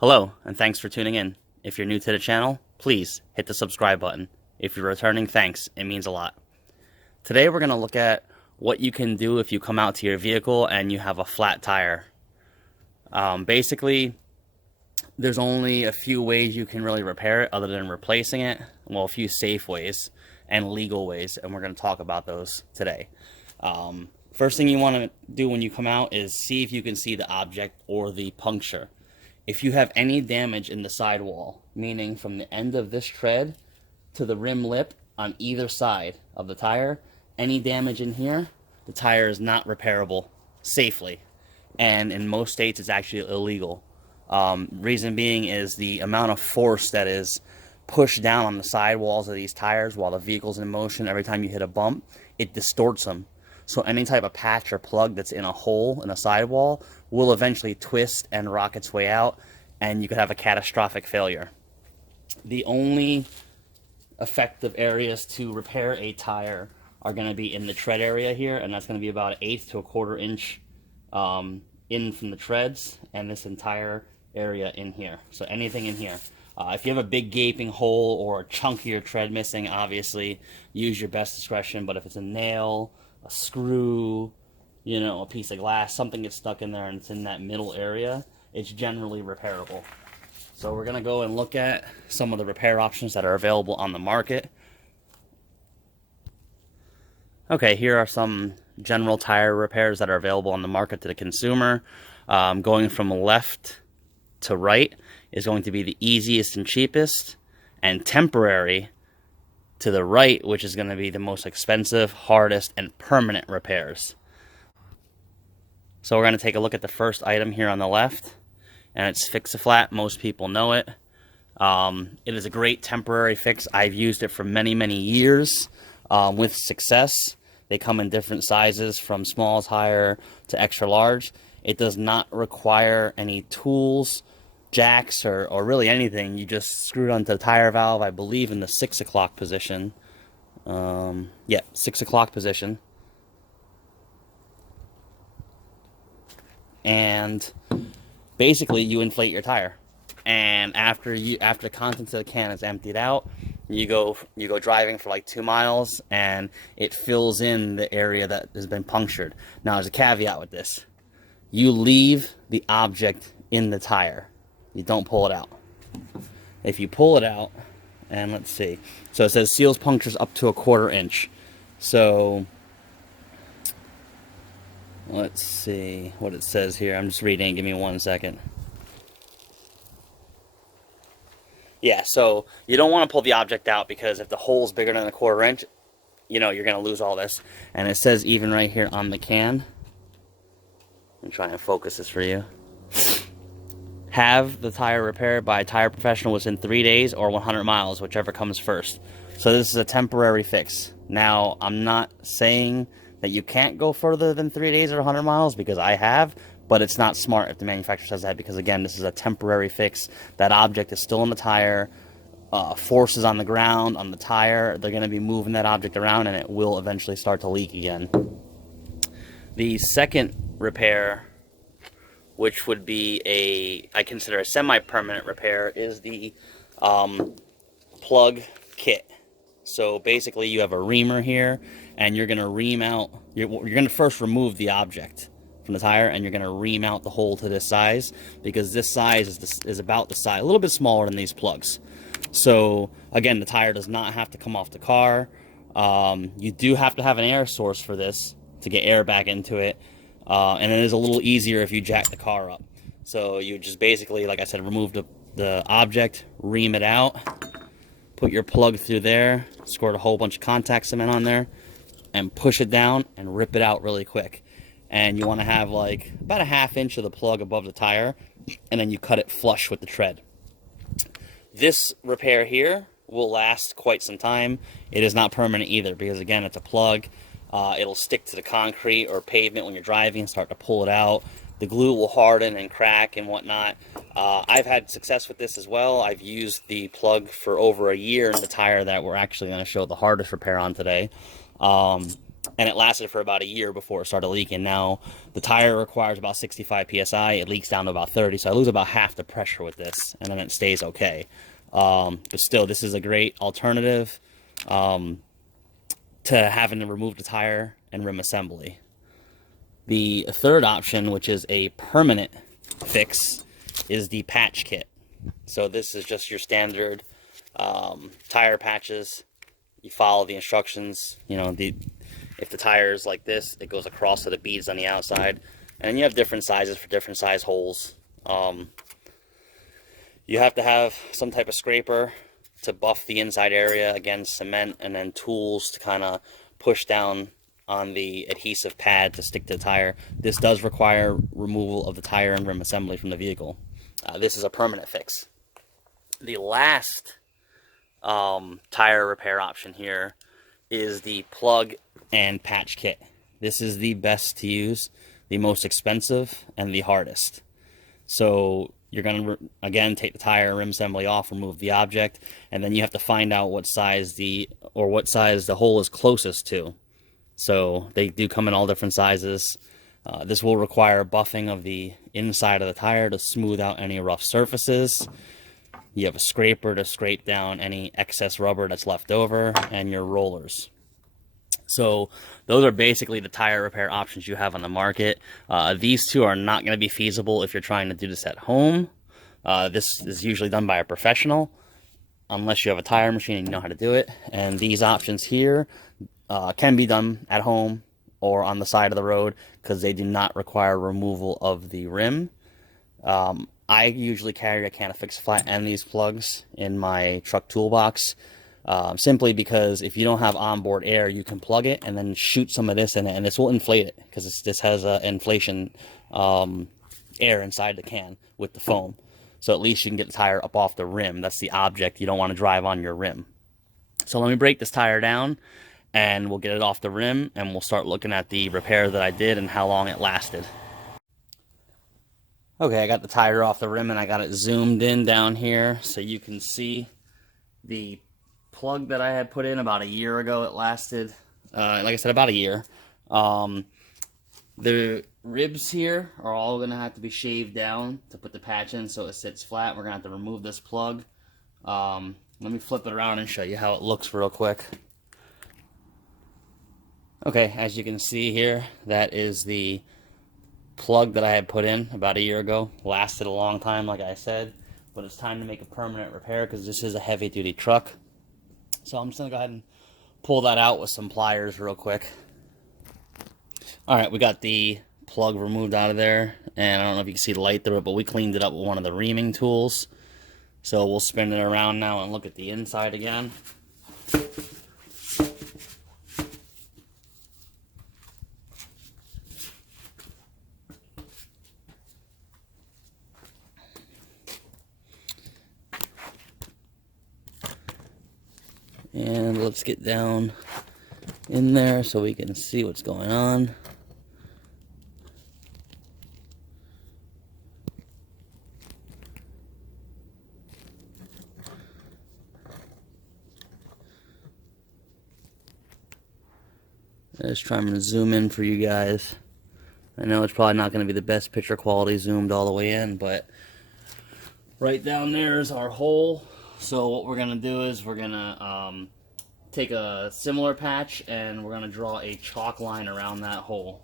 Hello, and thanks for tuning in. If you're new to the channel, please hit the subscribe button. If you're returning, thanks. It means a lot. Today we're going to look at what you can do if you come out to your vehicle and you have a flat tire. Basically, there's only a few ways you can really repair it other than replacing it. Well, a few safe ways and legal ways, and we're going to talk about those today. First thing you want to do when you come out is see if you can see the object or the puncture. If you have any damage in the sidewall, meaning from the end of this tread to the rim lip on either side of the tire, any damage in here, the tire is not repairable safely. And in most states, it's actually illegal. Reason being is the amount of force that is pushed down on the sidewalls of these tires while the vehicle's in motion. Every time you hit a bump, it distorts them. So any type of patch or plug that's in a hole in a sidewall will eventually twist and rock its way out, and you could have a catastrophic failure. The only effective areas to repair a tire are going to be in the tread area here, and that's going to be about 1/8 to 1/4 inch in from the treads, and this entire area in here. So anything in here. If you have a big gaping hole or a chunk of your tread missing, obviously use your best discretion, but if it's a nail, a screw, a piece of glass, something gets stuck in there and it's in that middle area, it's generally repairable. So we're going to go and look at some of the repair options that are available on the market. Okay, here are some general tire repairs that are available on the market to the consumer. Going from left to right is going to be the easiest and cheapest, and temporary to the right, which is going to be the most expensive, hardest, and permanent repairs. So we're going to take a look at the first item here on the left, and it's Fix-A-Flat. Most people know it. It is a great temporary fix. I've used it for many, many years with success. They come in different sizes from small tire to extra large. It does not require any tools, jacks, or really anything. You just screw it onto the tire valve, I believe in the 6 o'clock position. Yeah, 6 o'clock position. And basically you inflate your tire. And after the contents of the can is emptied out, you go driving for like 2 miles, and it fills in the area that has been punctured. Now there's a caveat with this. You leave the object in the tire. You don't pull it out. If you pull it out, and let's see. So it says seals punctures up to 1/4 inch. So let's see what it says here. I'm just reading. Give me 1 second. Yeah, so you don't want to pull the object out, because if the hole's bigger than 1/4 inch, you're going to lose all this. And it says even right here on the can. I'm trying to focus this for you. Have the tire repaired by a tire professional within 3 days or 100 miles, whichever comes first. So this is a temporary fix. Now, I'm not saying that you can't go further than 3 days or 100 miles, because I have, but it's not smart if the manufacturer says that, because again, this is a temporary fix. That object is still in the tire. Forces on the ground, on the tire, they're going to be moving that object around, and it will eventually start to leak again. The second repair, which would be I consider a semi-permanent repair, is the plug kit. So basically you have a reamer here, and you're going to ream out, you're going to first remove the object from the tire, and you're going to ream out the hole to this size, because this size is about the size, a little bit smaller than these plugs. So again, the tire does not have to come off the car. You do have to have an air source for this to get air back into it. And it is a little easier if you jack the car up. So you just basically, like I said, remove the object, ream it out, put your plug through there, squirt a whole bunch of contact cement on there, and push it down and rip it out really quick. And you want to have like about 1/2 inch of the plug above the tire, and then you cut it flush with the tread. This repair here will last quite some time. It is not permanent either, because again, it's a plug. It'll stick to the concrete or pavement when you're driving and start to pull it out. The glue will harden and crack and whatnot. I've had success with this as well. I've used the plug for over a year in the tire that we're actually going to show the hardest repair on today. and it lasted for about a year before it started leaking. Now, the tire requires about 65 psi. It leaks down to about 30, so I lose about half the pressure with this, and then it stays okay. But still, this is a great alternative to having to remove the tire and rim assembly. The third option, which is a permanent fix, is the patch kit. So this is just your standard tire patches. You follow the instructions. You know, if the tire is like this, it goes across to the beads on the outside. And you have different sizes for different size holes. You have to have some type of scraper to buff the inside area against cement, and then tools to kind of push down on the adhesive pad to stick to the tire. This does require removal of the tire and rim assembly from the vehicle. This is a permanent fix. The last tire repair option here is the plug and patch kit. This is the best to use, the most expensive, and the hardest. So you're going to, again, take the tire and rim assembly off, remove the object, and then you have to find out what size the hole is closest to. So they do come in all different sizes. This will require buffing of the inside of the tire to smooth out any rough surfaces. You have a scraper to scrape down any excess rubber that's left over, and your rollers. So those are basically the tire repair options you have on the market. These two are not going to be feasible if you're trying to do this at home. This is usually done by a professional, unless you have a tire machine and you know how to do it. And these options here can be done at home or on the side of the road, because they do not require removal of the rim. I usually carry a Canafix flat and these plugs in my truck toolbox, simply because if you don't have onboard air, you can plug it and then shoot some of this in it, and this will inflate it, because this has inflation air inside the can with the foam. So at least you can get the tire up off the rim. That's the object. You don't want to drive on your rim. So let me break this tire down, and we'll get it off the rim, and we'll start looking at the repair that I did and how long it lasted. Okay, I got the tire off the rim, and I got it zoomed in down here so you can see the plug that I had put in about a year ago. It lasted, like I said, about a year. The ribs here are all going to have to be shaved down to put the patch in so it sits flat. We're going to have to remove this plug. Let me flip it around and show you how it looks real quick. Okay, as you can see here, that is the plug that I had put in about a year ago. Lasted a long time, like I said, but it's time to make a permanent repair because this is a heavy-duty truck. So I'm just going to go ahead and pull that out with some pliers real quick. Alright, we got the plug removed out of there, and I don't know if you can see the light through it, but we cleaned it up with one of the reaming tools. So we'll spin it around now and look at the inside again. And let's get down in there so we can see what's going on. Just trying to zoom in for you guys. I know it's probably not going to be the best picture quality zoomed all the way in, but right down there is our hole. So what we're going to do is we're going to take a similar patch and we're going to draw a chalk line around that hole,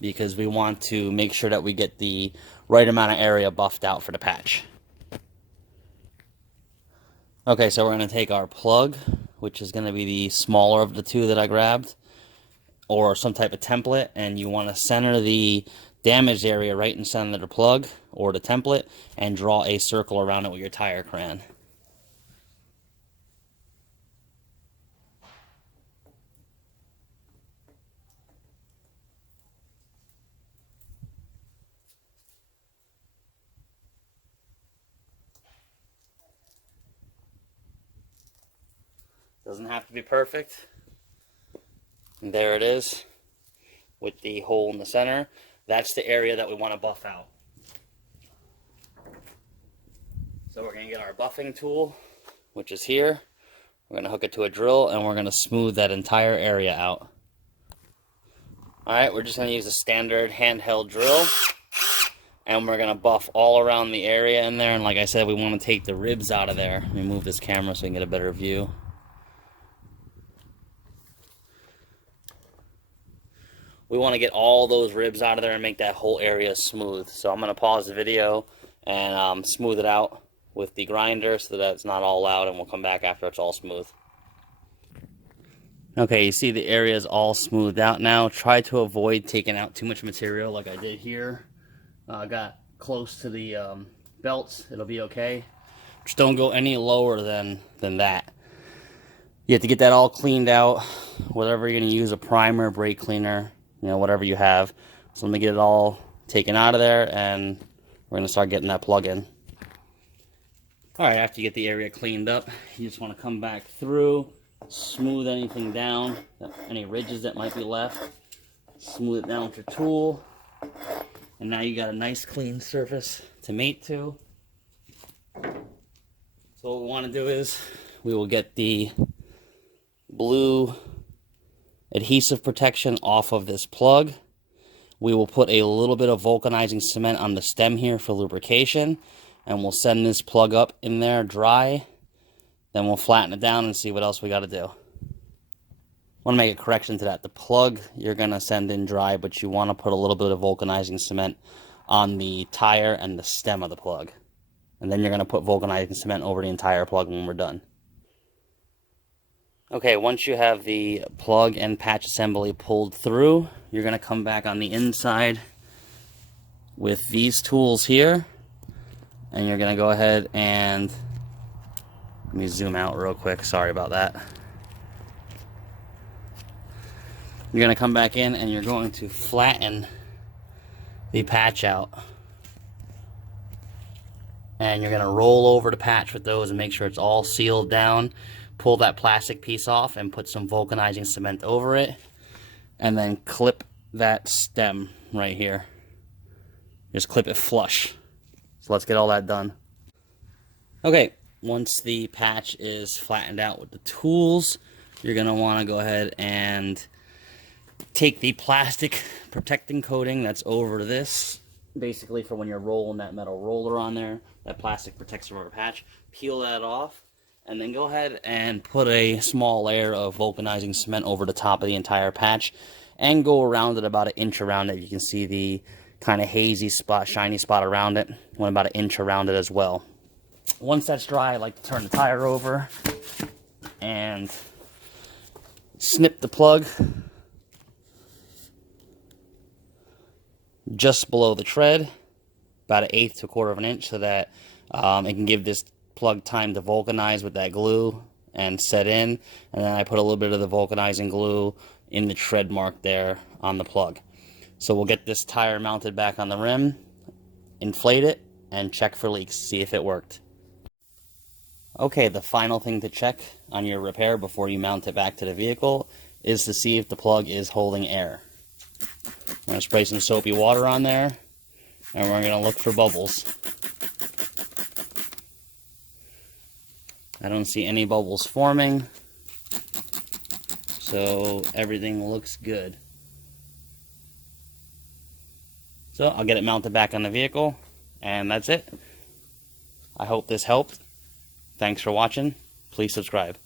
because we want to make sure that we get the right amount of area buffed out for the patch. Okay, so we're going to take our plug, which is going to be the smaller of the two that I grabbed, or some type of template, and you want to center the damaged area right in center of the plug or the template and draw a circle around it with your tire crayon. Doesn't have to be perfect. And there it is with the hole in the center. That's the area that we want to buff out. So we're going to get our buffing tool, which is here. We're going to hook it to a drill and we're going to smooth that entire area out. Alright, we're just going to use a standard handheld drill. And we're going to buff all around the area in there. And like I said, we want to take the ribs out of there. Let me move this camera so we can get a better view. We want to get all those ribs out of there and make that whole area smooth. So I'm going to pause the video and smooth it out with the grinder so that it's not all loud, and we'll come back after it's all smooth. Okay, you see the area is all smoothed out now. Try to avoid taking out too much material like I did here. Got close to the belts, it'll be okay. Just don't go any lower than that. You have to get that all cleaned out. Whatever you're going to use, a primer, brake cleaner, you know, whatever you have. So let me get it all taken out of there, and we're going to start getting that plug in. Alright, after you get the area cleaned up, you just want to come back through, smooth anything down, any ridges that might be left. Smooth it down with your tool. And now you got a nice clean surface to mate to. So what we want to do is we will get the blue adhesive protection off of this plug. We will put a little bit of vulcanizing cement on the stem here for lubrication. And we'll send this plug up in there dry. Then we'll flatten it down and see what else we got to do. I want to make a correction to that. The plug you're going to send in dry, but you want to put a little bit of vulcanizing cement on the tire and the stem of the plug. And then you're going to put vulcanizing cement over the entire plug when we're done. Okay, once you have the plug and patch assembly pulled through, you're going to come back on the inside with these tools here. And you're going to go ahead and, let me zoom out real quick, sorry about that. You're going to come back in and you're going to flatten the patch out. And you're going to roll over the patch with those and make sure it's all sealed down. Pull that plastic piece off and put some vulcanizing cement over it. And then clip that stem right here. Just clip it flush. So let's get all that done. Okay, once the patch is flattened out with the tools, you're going to want to go ahead and take the plastic protecting coating that's over this, basically for when you're rolling that metal roller on there, that plastic protects the rubber patch. Peel that off, and then go ahead and put a small layer of vulcanizing cement over the top of the entire patch, and go around it about 1 inch around it. You can see the kind of hazy spot, shiny spot around it. Went about 1 inch around it as well. Once that's dry, I like to turn the tire over and snip the plug just below the tread, about 1/8 to 1/4 of an inch, so that it can give this plug time to vulcanize with that glue and set in. And then I put a little bit of the vulcanizing glue in the tread mark there on the plug. So we'll get this tire mounted back on the rim, inflate it, and check for leaks, see if it worked. Okay, the final thing to check on your repair before you mount it back to the vehicle is to see if the plug is holding air. I'm going to spray some soapy water on there, and we're going to look for bubbles. I don't see any bubbles forming, so everything looks good. So I'll get it mounted back on the vehicle, and that's it. I hope this helped. Thanks for watching. Please subscribe.